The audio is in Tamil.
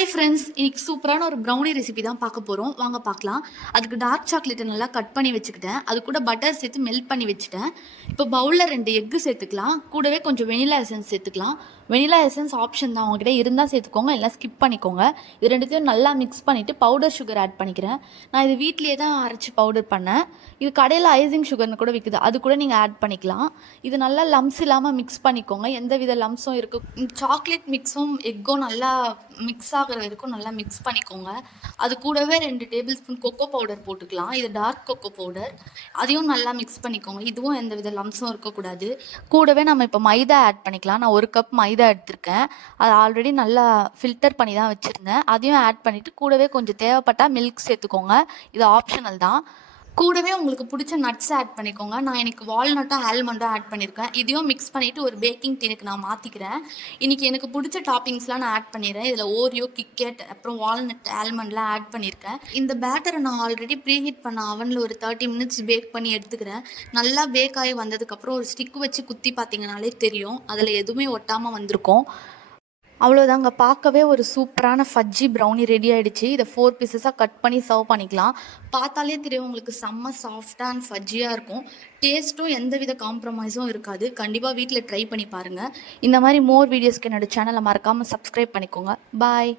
ஹாய் ஃப்ரெண்ட்ஸ், இன்னைக்கு சூப்பரான ஒரு ப்ரௌனி ரெசிபி தான் பார்க்க போகிறோம். வாங்க பார்க்கலாம். அதுக்கு டார்க் சாக்லேட்டை நல்லா கட் பண்ணி வச்சுக்கிட்டேன். அது கூட பட்டர் சேர்த்து மெல்ட் பண்ணி வச்சுட்டேன். இப்போ பவுலில் 2 எக்கு சேர்த்துக்கலாம். கூடவே கொஞ்சம் வெனிலா எசன்ஸ் சேர்த்துக்கலாம். வெனிலா எசன்ஸ் ஆப்ஷன் தான், உங்ககிட்ட இருந்தால் சேர்த்துக்கோங்க, இல்லை ஸ்கிப் பண்ணிக்கோங்க. இது ரெண்டுத்தையும் நல்லா மிக்ஸ் பண்ணிவிட்டு பவுடர் சுகர் ஆட் பண்ணிக்கிறேன். நான் இது வீட்லேயே தான் அரைச்சி பவுடர் பண்ணேன். இது கடையில் ஐசிங் சுகர்னு கூட விற்குது, அது கூட நீங்கள் ஆட் பண்ணிக்கலாம். இது நல்லா லம்ஸ் இல்லாமல் மிக்ஸ் பண்ணிக்கோங்க. எந்த வித லம்ஸும் இருக்குது. சாக்லேட் மிக்ஸும் எக்கும் நல்லா மிக்ஸ் ஆகிற வரைக்கும் நல்லா மிக்ஸ் பண்ணிக்கோங்க. அது கூடவே 2 டேபிள் ஸ்பூன் கொக்கோ பவுடர் போட்டுக்கலாம். இது டார்க் கொக்கோ பவுடர். அதையும் நல்லா மிக்ஸ் பண்ணிக்கோங்க. இதுவும் எந்த வித லம்ஸும் இருக்கக்கூடாது. கூடவே நம்ம இப்போ மைதா ஆட் பண்ணிக்கலாம். நான் 1 கப் மைதா எடுத்திருக்கேன். அது ஆல்ரெடி நல்லா ஃபில்டர் பண்ணி தான் வச்சுருந்தேன். அதையும் ஆட் பண்ணிவிட்டு கூடவே கொஞ்சம் தேவைப்பட்டால் மில்க் சேர்த்துக்கோங்க. இது ஆப்ஷனல் தான். கூடவே உங்களுக்கு பிடிச்ச நட்ஸ் ஆட் பண்ணிக்கோங்க. நான் எனக்கு வால்நட்டும் ஆல்மண்டும் ஆட் பண்ணியிருக்கேன். இதையும் மிக்ஸ் பண்ணிவிட்டு ஒரு பேக்கிங் டின்னுக்கு நான் மாற்றிக்கிறேன். இன்றைக்கி எனக்கு பிடிச்ச டாப்பிங்ஸ்லாம் நான் ஆட் பண்ணிடுறேன். இதில் ஓரியோ, கிட்கேட், அப்புறம் வால்நட், ஆல்மண்ட்லாம் ஆட் பண்ணியிருக்கேன். இந்த பேட்டரை நான் ஆல்ரெடி ப்ரீஹீட் பண்ண அவனில் ஒரு 30 மினிட்ஸ் பேக் பண்ணி எடுத்துக்கிறேன். நல்லா பேக் ஆகி வந்ததுக்கப்புறம் ஒரு ஸ்டிக் வச்சு குத்தி பார்த்தீங்கனாலே தெரியும், அதில் எதுவுமே ஒட்டாமல் வந்திருக்கும். அவ்வளோதாங்க, பார்க்கவே ஒரு சூப்பரான ஃபஜ்ஜி ப்ரௌனி ரெடி ஆகிடுச்சு. இதை 4 பீசஸாக கட் பண்ணி சர்வ் பண்ணிக்கலாம். பார்த்தாலே தெரியும் உங்களுக்கு, செம்ம சாஃப்டாக அண்ட் ஃபஜ்ஜியாக இருக்கும். டேஸ்ட்டும் எந்த வித காம்ப்ரமைஸும் இருக்காது. கண்டிப்பாக வீட்டில் ட்ரை பண்ணி பாருங்கள். இந்த மாதிரி மோர் வீடியோஸ்க்கு என்னோடய சேனலை மறக்காமல் சப்ஸ்கிரைப் பண்ணிக்கோங்க. பாய்.